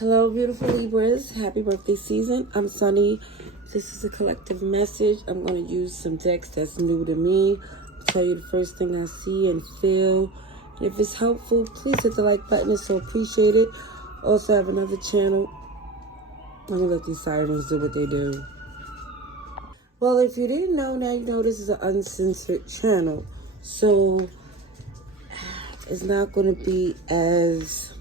Hello, beautiful Libras. Happy birthday season. I'm Sunny. This is a collective message. I'm going to use some decks that's new to me. I'll tell you the first thing I see and feel. And if it's helpful, please hit the like button. It's so appreciated. Also have another channel. I'm going to let these sirens do what they do. Well, if you didn't know, now you know this is an uncensored channel. So it's not going to be as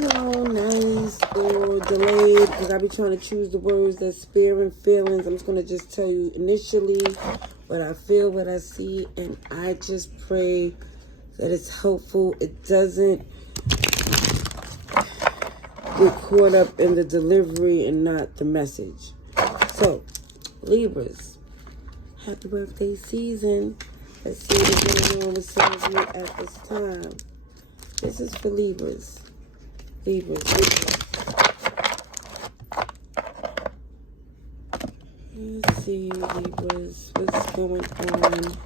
nice or delayed, because I be trying to choose the words that sparing feelings. I'm just going to just tell you initially what I feel, what I see, and I just pray that it's helpful. It doesn't get caught up in the delivery and not the message. So, Libras, happy birthday season. Let's see what's going on with some of you at this time. This is for Libras. Libras. Let's see, Libras, what's going on?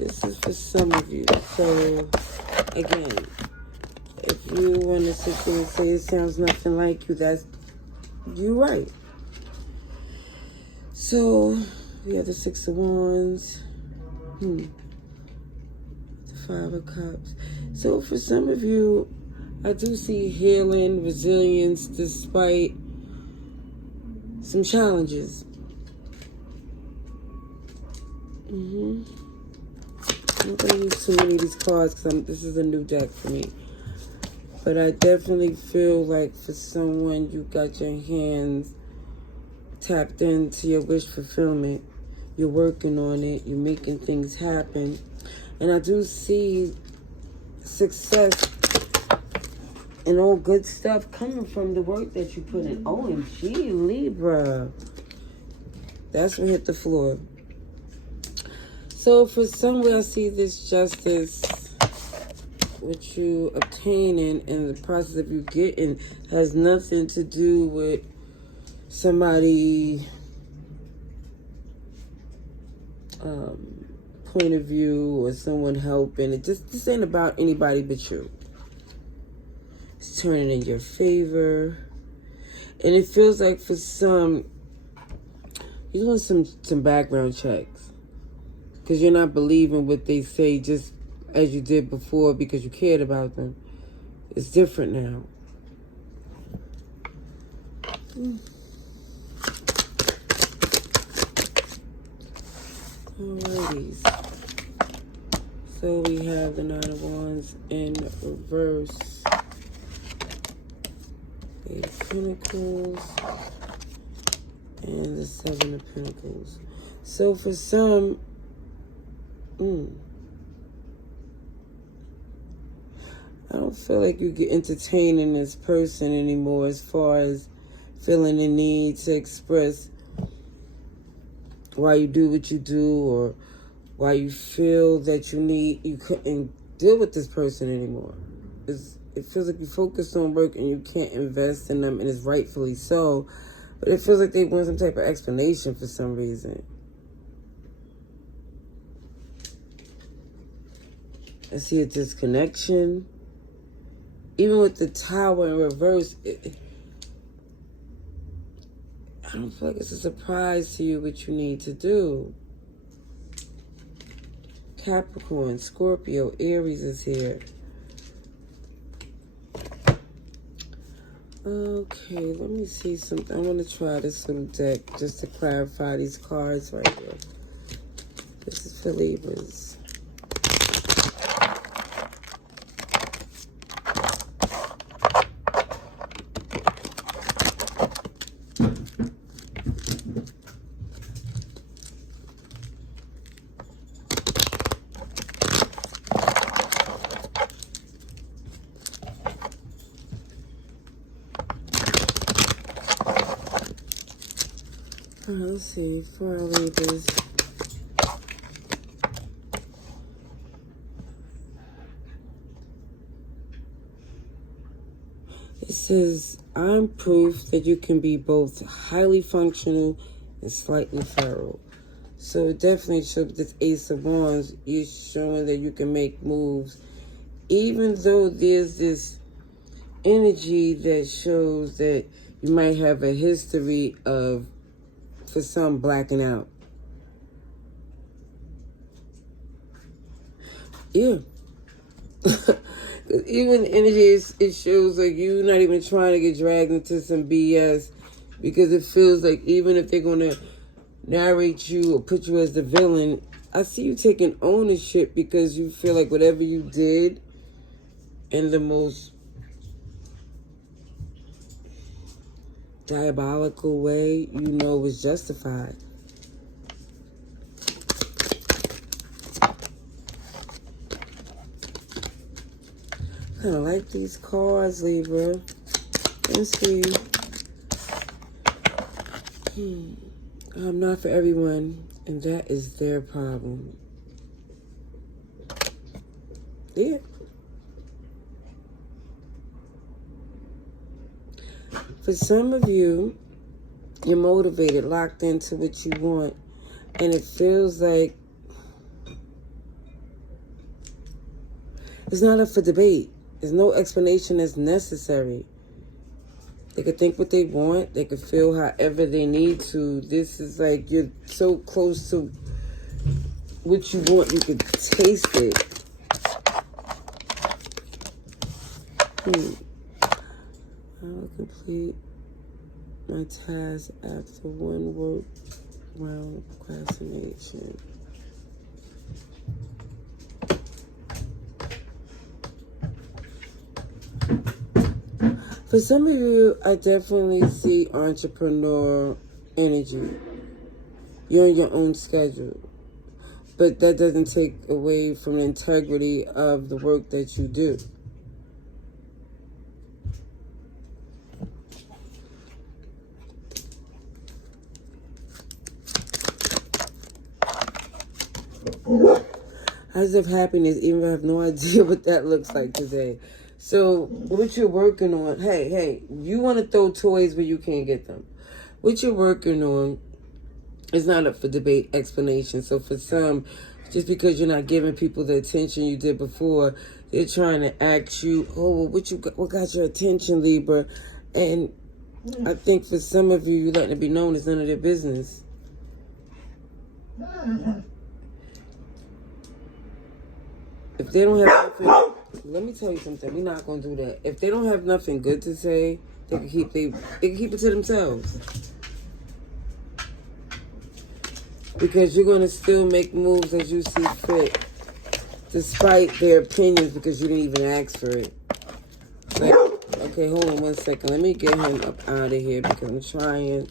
This is for some of you. So, again, if you want to sit there and say it sounds nothing like you, that's you right. So, we have the Six of Wands. The Five of Cups. So, for some of you, I do see healing, resilience, despite some challenges. I'm not going to use too many of these cards because this is a new deck for me. But I definitely feel like for someone, you got your hands tapped into your wish fulfillment. You're working on it. You're making things happen. And I do see success and all good stuff coming from the work that you put in. OMG, Libra. That's what hit the floor. So for somewhere I see this justice, what you obtaining and the process of you getting has nothing to do with somebody point of view or someone helping. This ain't about anybody but you. It's turning in your favor. And it feels like for some, you want some background checks. Because you're not believing what they say just as you did before because you cared about them. It's different now. Alrighties. So we have the Nine of Wands in reverse. Eight of Pentacles. And the Seven of Pentacles. So for some, I don't feel like you get entertaining this person anymore as far as feeling the need to express why you do what you do or why you feel that you couldn't deal with this person anymore. It feels like you focus on work and you can't invest in them, and it's rightfully so. But it feels like they want some type of explanation for some reason. I see a disconnection. Even with the Tower in reverse, I don't feel like it's a surprise to you what you need to do. Capricorn, Scorpio, Aries is here. Okay, let me see something. I want to try this little deck just to clarify these cards right here. This is for Libras. Let's see, for our Libras. It says, I'm proof that you can be both highly functional and slightly feral. So it definitely shows this Ace of Wands is showing that you can make moves. Even though there's this energy that shows that you might have a history of, for some, blacking out. Yeah. Even energy, it shows like you not even trying to get dragged into some BS, because it feels like even if they're going to narrate you or put you as the villain, I see you taking ownership, because you feel like whatever you did in the most diabolical way, you know, was justified. I kind of like these cards, Libra. Let's see. I'm not for everyone, and that is their problem. Yeah. For some of you, you're motivated, locked into what you want, and it feels like it's not up for debate. There's no explanation that's necessary. They could think what they want. They could feel however they need to. This is like you're so close to what you want, you could taste it. I will complete my task after one work round of procrastination. For some of you, I definitely see entrepreneur energy. You're on your own schedule. But that doesn't take away from the integrity of the work that you do. Positive happiness, even if I have no idea what that looks like today. So what you're working on, hey, you want to throw toys where you can't get them. What you're working on is not up for debate, explanation. So for some, just because you're not giving people the attention you did before, they're trying to ask you, oh, well, what got your attention, Libra? And I think for some of you, you're letting it be known it's none of their business. If they don't have nothing, let me tell you something. We're not gonna do that. If they don't have nothing good to say, they can keep it to themselves. Because you're gonna still make moves as you see fit, despite their opinions, because you didn't even ask for it. Like, okay, hold on 1 second. Let me get him up out of here because I'm trying.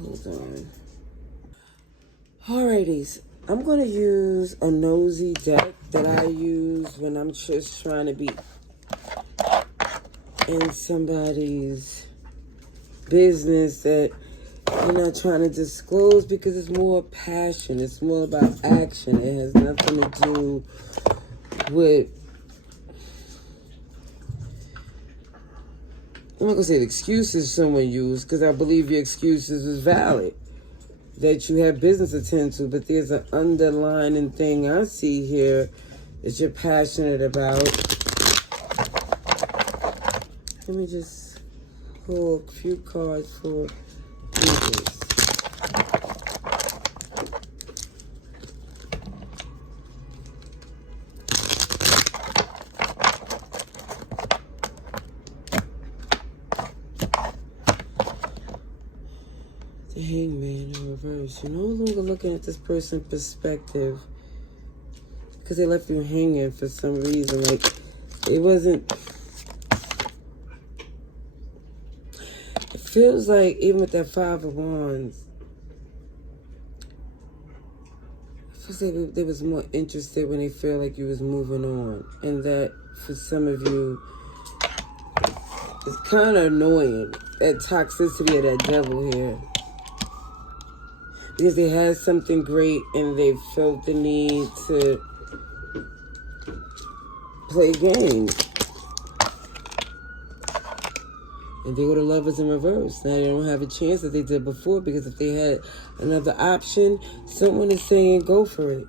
Hold on. Alrighties. I'm going to use a nosy deck that I use when I'm just trying to be in somebody's business that you're not trying to disclose, because it's more passion. It's more about action. It has nothing to do with, I'm not going to say the excuses someone used, because I believe your excuses is valid, that you have business to attend to, but there's an underlying thing I see here that you're passionate about. Let me just pull a few cards for Libras. The Hangman in reverse. You're no longer looking at this person's perspective because they left you hanging for some reason. Like, it wasn't... It feels like, even with that Five of Wands, it feels like they was more interested when they feel like you was moving on. And that, for some of you, it's kind of annoying, that toxicity of that devil here. Because they had something great and they felt the need to play games. And they go to Lovers in reverse. Now they don't have a chance that they did before, because if they had another option, someone is saying go for it.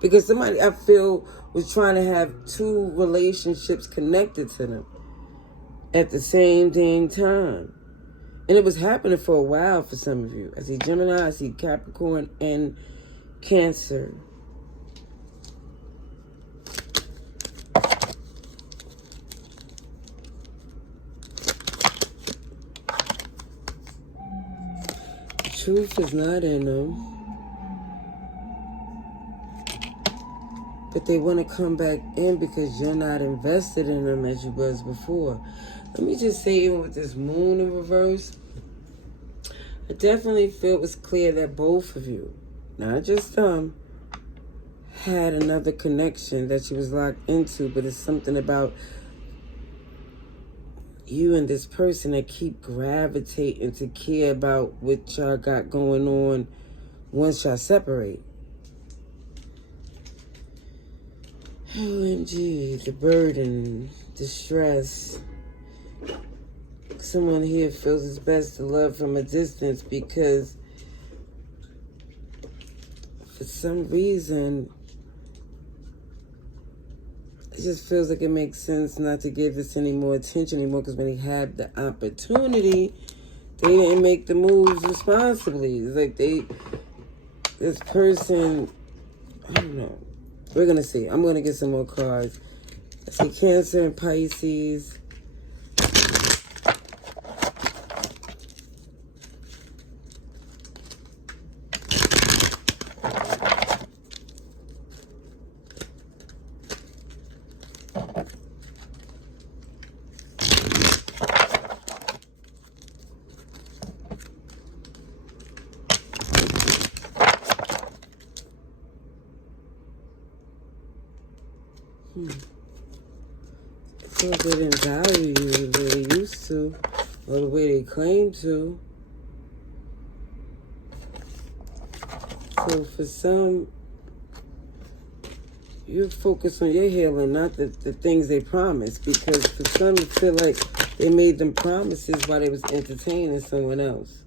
Because somebody, I feel, was trying to have two relationships connected to them at the same dang time. And it was happening for a while for some of you. I see Gemini, I see Capricorn, and Cancer. Truth is not in them. But they want to come back in because you're not invested in them as you was before. Let me just say, even with this moon in reverse, I definitely feel it was clear that both of you, not just had another connection that you was locked into, but it's something about you and this person that keep gravitating to care about what y'all got going on once y'all separate. OMG, the burden, the stress. Someone here feels it's best to love from a distance because for some reason it just feels like it makes sense not to give this any more attention anymore, because when they had the opportunity, they didn't make the moves responsibly. It's like this person, I don't know. We're going to see. I'm going to get some more cards. I see Cancer and Pisces. Because they didn't value you the way they used to, or the way they claim to. So for some, you're focused on your healing, not the things they promised. Because for some, you feel like they made them promises while they was entertaining someone else.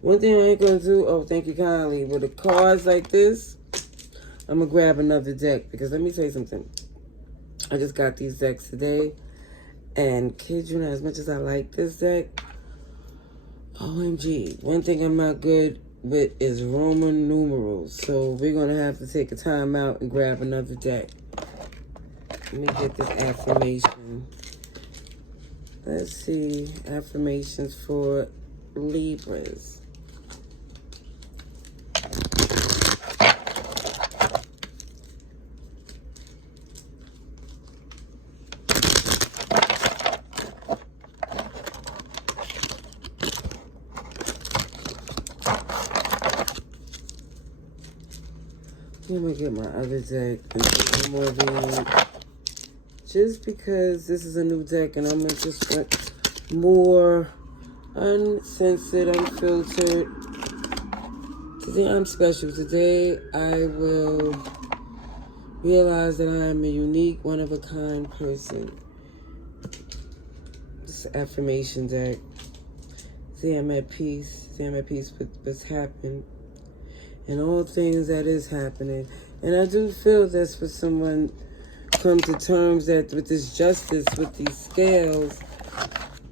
One thing I ain't going to do, oh, thank you kindly, with the cards like this, I'm going to grab another deck. Because let me tell you something. I just got these decks today. And kid you not, as much as I like this deck, OMG. One thing I'm not good with is Roman numerals. So we're going to have to take a time out and grab another deck. Let me get this affirmation. Let's see. Affirmations for Libras. I'm going to get my other deck and take more reading. Just because this is a new deck and I'm just more uncensored, unfiltered. Today I'm special. Today I will realize that I am a unique, one-of-a-kind person. This affirmation deck. Today I'm at peace. Today I'm at peace with what's happened. And all things that is happening. And I do feel that's for someone come to terms that with this justice, with these scales,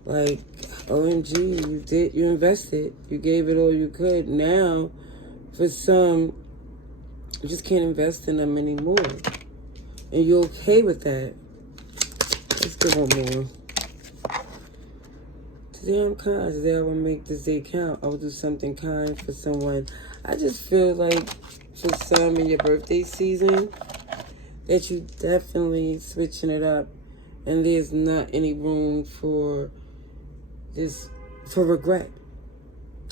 like, OMG, you invested. You gave it all you could. Now, for some, you just can't invest in them anymore. And you're okay with that. Let's do one more. Today I'm kind. Today I will make this day count. I will do something kind for someone. I just feel like for some in your birthday season that you definitely switching it up, and there's not any room for this, for regret.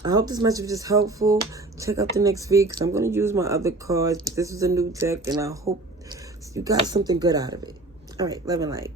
I hope this message is helpful. Check out the next week, because I'm going to use my other cards, but this is a new deck, and I hope you got something good out of it. All right, love and light.